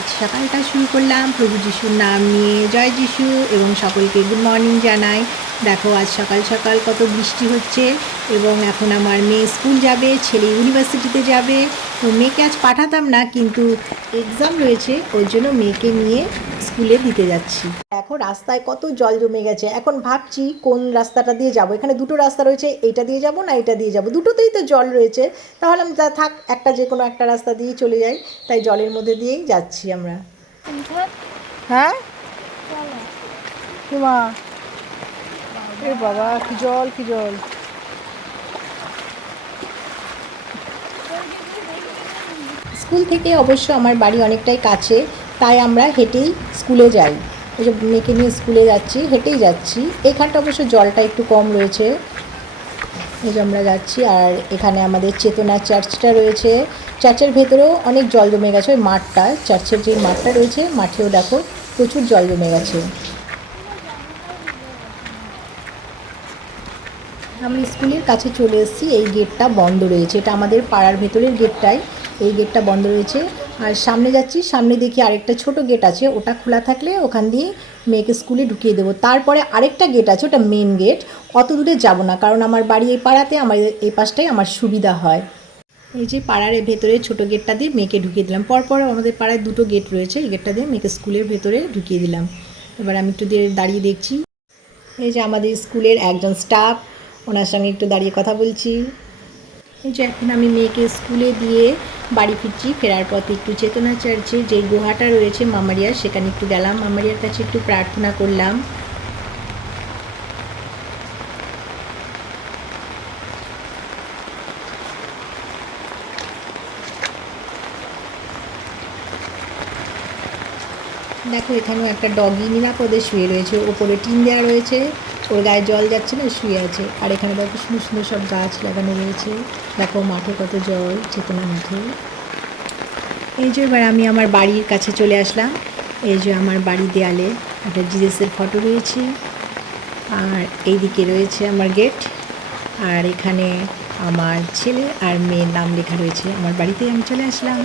আজ সকালটা শুরু করলাম প্রভু যিশুর নাম নিয়ে। জয় যিশু এবং সকলকে গুড মর্নিং জানাই। দেখো আজ সকাল সকাল কত বৃষ্টি হচ্ছে এবং এখন আমার মেয়ে স্কুল যাবে, ছেলে ইউনিভার্সিটিতে যাবে। তো মেয়েকে আজ পাঠাতাম না, কিন্তু এক্সাম রয়েছে, ওর জন্য মেয়েকে নিয়ে স্কুলে দিতে যাচ্ছি। দেখো রাস্তায় কত জল জমে গেছে। এখন ভাবছি কোন রাস্তাটা দিয়ে যাব। এখানে দুটো রাস্তা রয়েছে, এইটা দিয়ে যাব না এটা দিয়ে যাব, দুটোতেই তো জল রয়েছে। তাহলে আমি থাক একটা যে কোনো একটা রাস্তা দিয়েই চলে যাই। তাই জলের মধ্যে দিয়েই যাচ্ছি আমরা। হ্যাঁ মা, এ বাবা কি জল কি জল। স্কুল থেকে অবশ্য আমার বাড়ি অনেকটাই কাছে, তাই আমরা হেঁটেই স্কুলে যাই। ওই যে মেয়েকে নিয়ে স্কুলে যাচ্ছি, হেঁটেই যাচ্ছি। এখানটা অবশ্য জলটা একটু কম রয়েছে, এই যে আমরা যাচ্ছি। আর এখানে আমাদের চেতনা চার্চটা রয়েছে, চার্চের ভেতরেও অনেক জল জমে গেছে। ওই মাঠটা, চার্চের যে মাঠটা রয়েছে, মাঠেও দেখো প্রচুর জল জমে গেছে। আমি স্কুলের কাছে চলে এসেছি। এই গেটটা বন্ধ রয়েছে, এটা আমাদের পাড়ার ভেতরের গেটটাই। এই গেটটা বন্ধ রয়েছে। আর সামনে যাচ্ছি, সামনে দেখি আরেকটা ছোট গেট আছে, ওটা খোলা থাকলে ওখান দিয়ে মেয়েকে স্কুলে ঢুকিয়ে দেবো। তারপরে আরেকটা গেট আছে, ওটা মেন গেট। অত দূরে যাব না, কারণ আমার বাড়ি এই পাড়াতে, আমার এই পাশটাই আমার সুবিধা হয়। এই যে পাড়ার ভেতরে ছোট গেটটা দিয়ে মেয়েকে ঢুকিয়ে দিলাম। পরপর আমাদের পাড়ায় দুটো গেট রয়েছে, এই গেটটা দিয়ে মেয়েকে স্কুলের ভেতরে ঢুকিয়ে দিলাম। এবার আমি একটু দাঁড়িয়ে দেখছি। এই যে আমাদের স্কুলের একজন স্টাফ, ওনার সঙ্গে একটু দাঁড়িয়ে কথা বলছি। এই যে এখন আমি মেয়েকে স্কুলে দিয়ে বাড়ি ফিরছি। ফেরার পথে একটু চেতনা চার্চে যে গুহাটা রয়েছে মামারিয়ার, সেখানে একটু গেলাম, মামারিয়ার কাছে একটু প্রার্থনা করলাম। দেখো এখানেও একটা ডগি নিরাপদে শুয়ে রয়েছে, ওপরে টিন দেওয়া রয়েছে, ওর গায়ে জল যাচ্ছে না, শুয়ে আছে। আর এখানে দেখো সুন্দর সুন্দর সব গাছ লাগানো রয়েছে। দেখো মাঠে কত জল, চেতনা মাঠে। এই যে এবার আমি আমার বাড়ির কাছে চলে আসলাম। এই যে আমার বাড়ির দেয়ালে একটা জিজাসের ফটো রয়েছে, আর এইদিকে রয়েছে আমার গেট, আর এখানে আমার ছেলে আর মেয়ের নাম লেখা রয়েছে। আমার বাড়িতেই আমি চলে আসলাম।